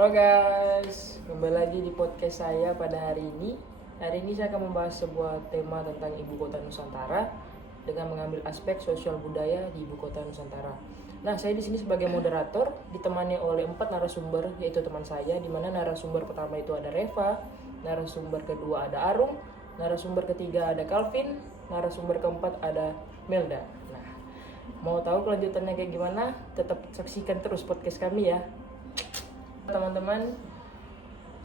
Halo guys, kembali lagi di podcast saya pada hari ini. Hari ini saya akan membahas sebuah tema tentang Ibu Kota Nusantara dengan mengambil aspek sosial budaya di Ibu Kota Nusantara. Nah, saya di sini sebagai moderator ditemani oleh 4 narasumber, yaitu teman saya, di mana narasumber pertama itu ada Reva, narasumber kedua ada Arung, narasumber ketiga ada Calvin, narasumber keempat ada Melda. Nah, mau tahu kelanjutannya kayak gimana? Tetap saksikan terus podcast kami ya. Teman-teman,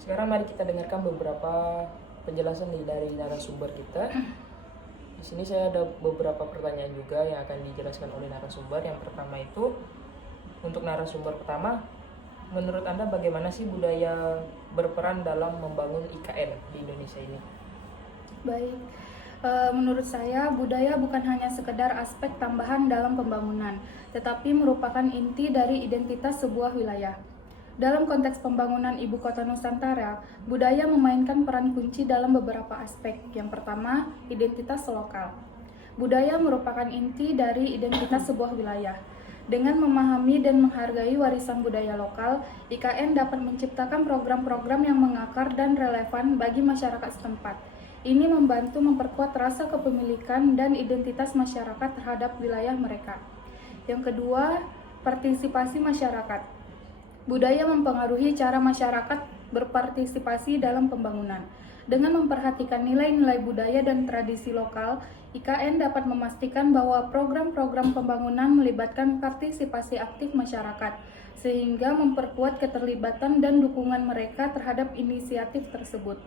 sekarang mari kita dengarkan beberapa penjelasan dari narasumber kita. Di sini saya ada beberapa pertanyaan juga yang akan dijelaskan oleh narasumber. Yang pertama itu, untuk narasumber pertama, menurut Anda bagaimana sih budaya berperan dalam membangun IKN di Indonesia ini? Baik, menurut saya budaya bukan hanya sekedar aspek tambahan dalam pembangunan, tetapi merupakan inti dari identitas sebuah wilayah. Dalam konteks pembangunan Ibu Kota Nusantara, budaya memainkan peran kunci dalam beberapa aspek. Yang pertama, identitas lokal. Budaya merupakan inti dari identitas sebuah wilayah. Dengan memahami dan menghargai warisan budaya lokal, IKN dapat menciptakan program-program yang mengakar dan relevan bagi masyarakat setempat. Ini membantu memperkuat rasa kepemilikan dan identitas masyarakat terhadap wilayah mereka. Yang kedua, partisipasi masyarakat. Budaya mempengaruhi cara masyarakat berpartisipasi dalam pembangunan. Dengan memperhatikan nilai-nilai budaya dan tradisi lokal, IKN dapat memastikan bahwa program-program pembangunan melibatkan partisipasi aktif masyarakat, sehingga memperkuat keterlibatan dan dukungan mereka terhadap inisiatif tersebut.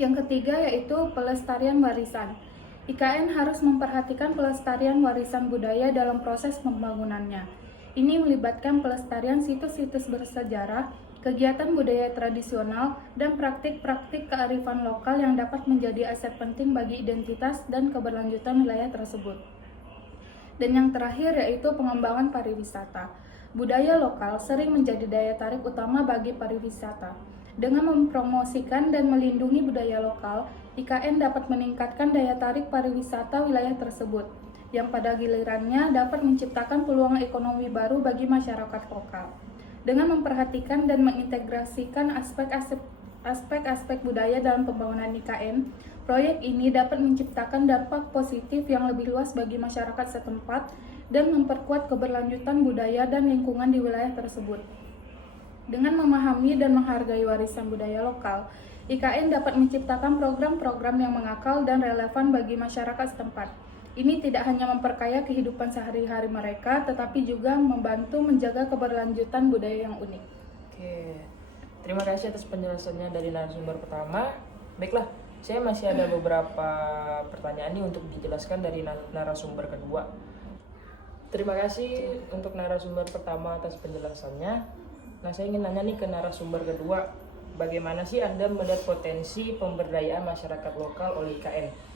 Yang ketiga yaitu pelestarian warisan. IKN harus memperhatikan pelestarian warisan budaya dalam proses pembangunannya. Ini melibatkan pelestarian situs-situs bersejarah, kegiatan budaya tradisional, dan praktik-praktik kearifan lokal yang dapat menjadi aset penting bagi identitas dan keberlanjutan wilayah tersebut. Dan yang terakhir yaitu pengembangan pariwisata. Budaya lokal sering menjadi daya tarik utama bagi pariwisata. Dengan mempromosikan dan melindungi budaya lokal, IKN dapat meningkatkan daya tarik pariwisata wilayah tersebut, yang pada gilirannya dapat menciptakan peluang ekonomi baru bagi masyarakat lokal. Dengan memperhatikan dan mengintegrasikan aspek-aspek budaya dalam pembangunan IKN, proyek ini dapat menciptakan dampak positif yang lebih luas bagi masyarakat setempat dan memperkuat keberlanjutan budaya dan lingkungan di wilayah tersebut. Dengan memahami dan menghargai warisan budaya lokal, IKN dapat menciptakan program-program yang mengakal dan relevan bagi masyarakat setempat. Ini tidak hanya memperkaya kehidupan sehari-hari mereka, tetapi juga membantu menjaga keberlanjutan budaya yang unik. Oke, terima kasih atas penjelasannya dari narasumber pertama. Baiklah, saya masih ada beberapa pertanyaan nih untuk dijelaskan dari narasumber kedua. Terima kasih untuk narasumber pertama atas penjelasannya. Nah, saya ingin nanya nih ke narasumber kedua, bagaimana sih Anda melihat potensi pemberdayaan masyarakat lokal oleh IKN?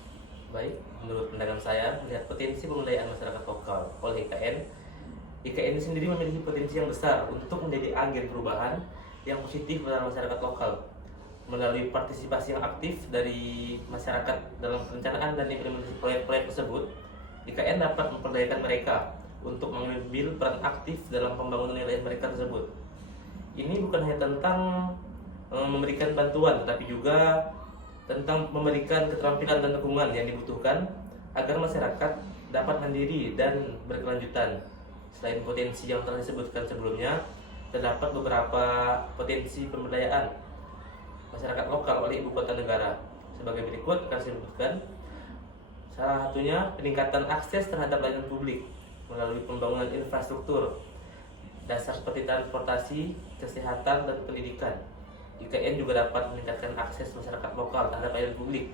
Baik, menurut pandangan saya, melihat potensi pemberdayaan masyarakat lokal oleh IKN sendiri memiliki potensi yang besar untuk menjadi agen perubahan yang positif dalam masyarakat lokal. Melalui partisipasi yang aktif dari masyarakat dalam perencanaan dan implementasi proyek-proyek tersebut, IKN dapat memperdayakan mereka untuk mengambil peran aktif dalam pembangunan wilayah mereka tersebut. Ini bukan hanya tentang memberikan bantuan, tetapi juga tentang memberikan keterampilan dan dukungan yang dibutuhkan agar masyarakat dapat mandiri dan berkelanjutan. Selain potensi yang telah disebutkan sebelumnya, terdapat beberapa potensi pemberdayaan masyarakat lokal oleh ibu kota negara. Sebagai berikut akan saya sebutkan. Salah satunya peningkatan akses terhadap layanan publik melalui pembangunan infrastruktur dasar seperti transportasi, kesehatan, dan pendidikan. IKN juga dapat meningkatkan akses masyarakat lokal terhadap layanan publik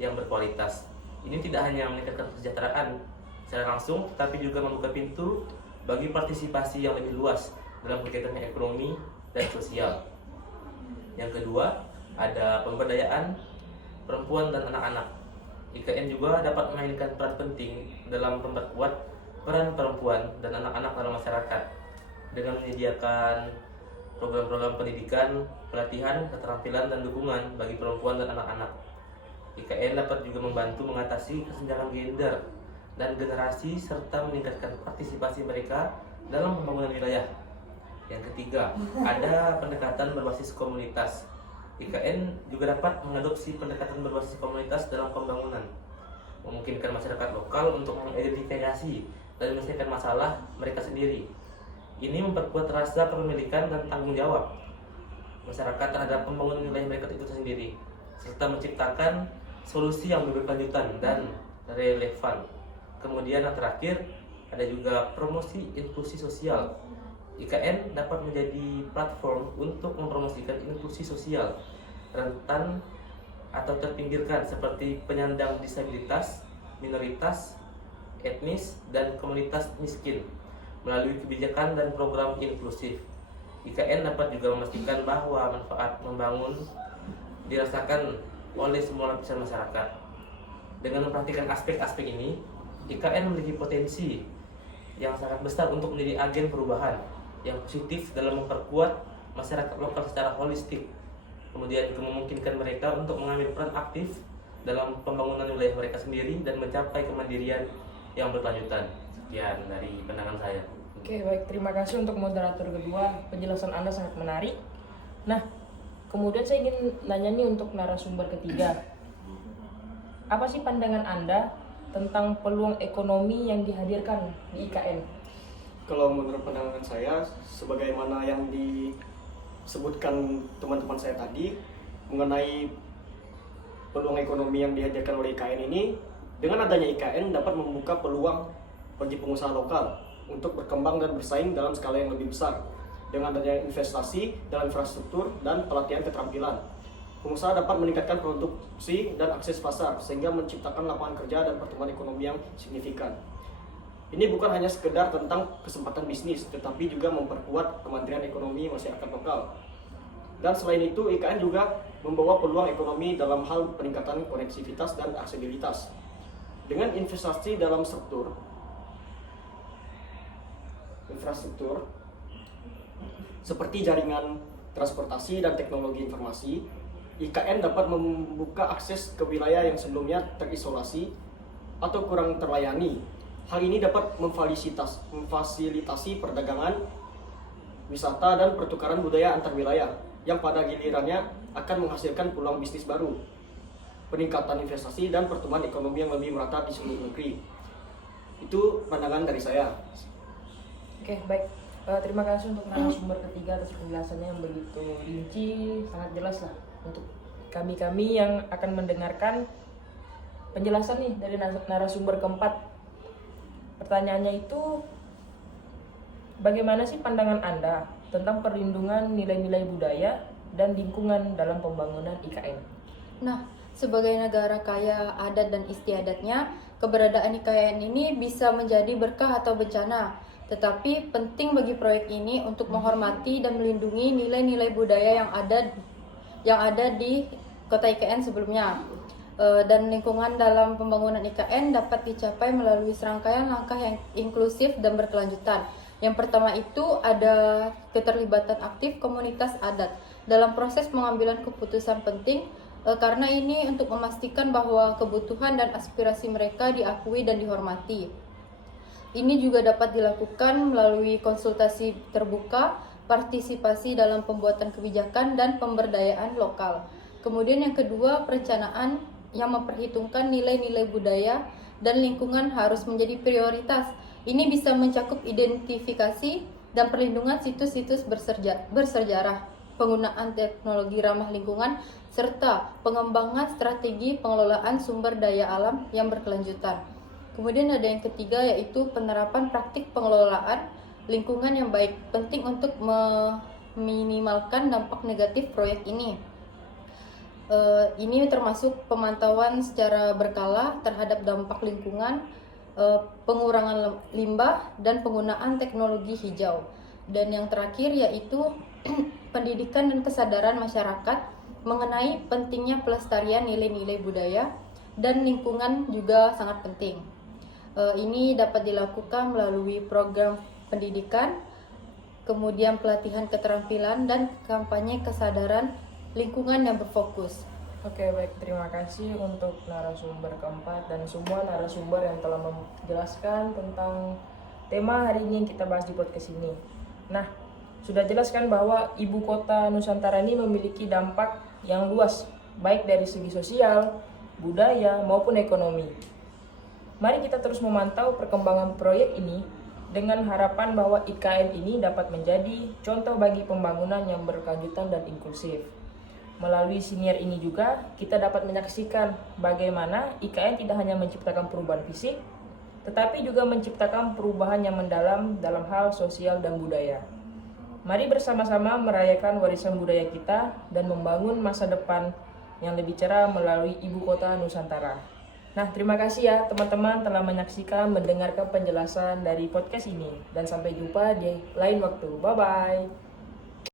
yang berkualitas. Ini tidak hanya meningkatkan kesejahteraan secara langsung, tetapi juga membuka pintu bagi partisipasi yang lebih luas dalam kegiatan ekonomi dan sosial. Yang kedua, ada pemberdayaan perempuan dan anak-anak. IKN juga dapat memainkan peran penting dalam memperkuat peran perempuan dan anak-anak dalam masyarakat dengan menyediakan program-program pendidikan, pelatihan, keterampilan, dan dukungan bagi perempuan dan anak-anak. IKN dapat juga membantu mengatasi kesenjangan gender dan generasi serta meningkatkan partisipasi mereka dalam pembangunan wilayah. Yang ketiga, ada pendekatan berbasis komunitas. IKN juga dapat mengadopsi pendekatan berbasis komunitas dalam pembangunan, memungkinkan masyarakat lokal untuk mengidentifikasi dan menyelesaikan masalah mereka sendiri. Ini memperkuat rasa kepemilikan dan tanggung jawab masyarakat terhadap pembangunan wilayah mereka itu sendiri, serta menciptakan solusi yang berkelanjutan dan relevan. Kemudian yang terakhir, ada juga promosi inklusi sosial. IKN dapat menjadi platform untuk mempromosikan inklusi sosial rentan atau terpinggirkan seperti penyandang disabilitas, minoritas, etnis, dan komunitas miskin melalui kebijakan dan program inklusif. IKN dapat juga memastikan bahwa manfaat membangun dirasakan oleh semua lapisan masyarakat. Dengan memperhatikan aspek-aspek ini, IKN memiliki potensi yang sangat besar untuk menjadi agen perubahan yang positif dalam memperkuat masyarakat lokal secara holistik, kemudian juga memungkinkan mereka untuk mengambil peran aktif dalam pembangunan wilayah mereka sendiri dan mencapai kemandirian yang berkelanjutan. Sekian dari pandangan saya. Oke, baik. Terima kasih untuk moderator kedua. Penjelasan Anda sangat menarik. Nah, kemudian saya ingin nanya nih untuk narasumber ketiga. Apa sih pandangan Anda tentang peluang ekonomi yang dihadirkan di IKN? Kalau menurut pandangan saya, sebagaimana yang disebutkan teman-teman saya tadi mengenai peluang ekonomi yang dihadirkan oleh IKN ini, dengan adanya IKN dapat membuka peluang bagi pengusaha lokal untuk berkembang dan bersaing dalam skala yang lebih besar. Dengan adanya investasi dalam infrastruktur dan pelatihan keterampilan, pengusaha dapat meningkatkan produksi dan akses pasar sehingga menciptakan lapangan kerja dan pertumbuhan ekonomi yang signifikan. Ini bukan hanya sekedar tentang kesempatan bisnis, tetapi juga memperkuat kemandirian ekonomi masyarakat lokal. Dan selain itu, IKN juga membawa peluang ekonomi dalam hal peningkatan koneksivitas dan aksesibilitas. Dengan investasi dalam infrastruktur seperti jaringan transportasi dan teknologi informasi, IKN dapat membuka akses ke wilayah yang sebelumnya terisolasi atau kurang terlayani. Hal ini dapat memfasilitasi perdagangan, wisata, dan pertukaran budaya antar wilayah yang pada gilirannya akan menghasilkan peluang bisnis baru, peningkatan investasi, dan pertumbuhan ekonomi yang lebih merata di seluruh negeri. Itu pandangan dari saya. Oke, baik. Terima kasih untuk narasumber ketiga atas penjelasannya yang begitu rinci, sangat jelas lah untuk kami-kami yang akan mendengarkan penjelasan nih dari narasumber keempat. Pertanyaannya itu, bagaimana sih pandangan Anda tentang perlindungan nilai-nilai budaya dan lingkungan dalam pembangunan IKN? Nah, sebagai negara kaya adat dan istiadatnya, keberadaan IKN ini bisa menjadi berkah atau bencana. Tetapi penting bagi proyek ini untuk menghormati dan melindungi nilai-nilai budaya yang ada di kota IKN sebelumnya. Dan lingkungan dalam pembangunan IKN dapat dicapai melalui serangkaian langkah yang inklusif dan berkelanjutan. Yang pertama itu ada keterlibatan aktif komunitas adat dalam proses pengambilan keputusan penting, karena ini untuk memastikan bahwa kebutuhan dan aspirasi mereka diakui dan dihormati. Ini juga dapat dilakukan melalui konsultasi terbuka, partisipasi dalam pembuatan kebijakan, dan pemberdayaan lokal. Kemudian yang kedua, perencanaan yang memperhitungkan nilai-nilai budaya dan lingkungan harus menjadi prioritas. Ini bisa mencakup identifikasi dan perlindungan situs-situs bersejarah, penggunaan teknologi ramah lingkungan, serta pengembangan strategi pengelolaan sumber daya alam yang berkelanjutan. Kemudian ada yang ketiga, yaitu penerapan praktik pengelolaan lingkungan yang baik, penting untuk meminimalkan dampak negatif proyek ini. Ini termasuk pemantauan secara berkala terhadap dampak lingkungan, pengurangan limbah, dan penggunaan teknologi hijau. Dan yang terakhir yaitu pendidikan dan kesadaran masyarakat mengenai pentingnya pelestarian nilai-nilai budaya dan lingkungan juga sangat penting. Ini dapat dilakukan melalui program pendidikan, kemudian pelatihan keterampilan, dan kampanye kesadaran lingkungan yang berfokus. Oke, baik. Terima kasih untuk narasumber keempat dan semua narasumber yang telah menjelaskan tentang tema hari ini yang kita bahas di podcast ini. Nah, Sudah jelas kan bahwa ibu kota Nusantara ini memiliki dampak yang luas, baik dari segi sosial, budaya, maupun ekonomi. Mari kita terus memantau perkembangan proyek ini dengan harapan bahwa IKN ini dapat menjadi contoh bagi pembangunan yang berkelanjutan dan inklusif. Melalui siniar ini juga, kita dapat menyaksikan bagaimana IKN tidak hanya menciptakan perubahan fisik, tetapi juga menciptakan perubahan yang mendalam dalam hal sosial dan budaya. Mari bersama-sama merayakan warisan budaya kita dan membangun masa depan yang lebih cerah melalui Ibu Kota Nusantara. Nah, terima kasih ya teman-teman telah menyaksikan, mendengarkan penjelasan dari podcast ini. Dan sampai jumpa di lain waktu. Bye-bye.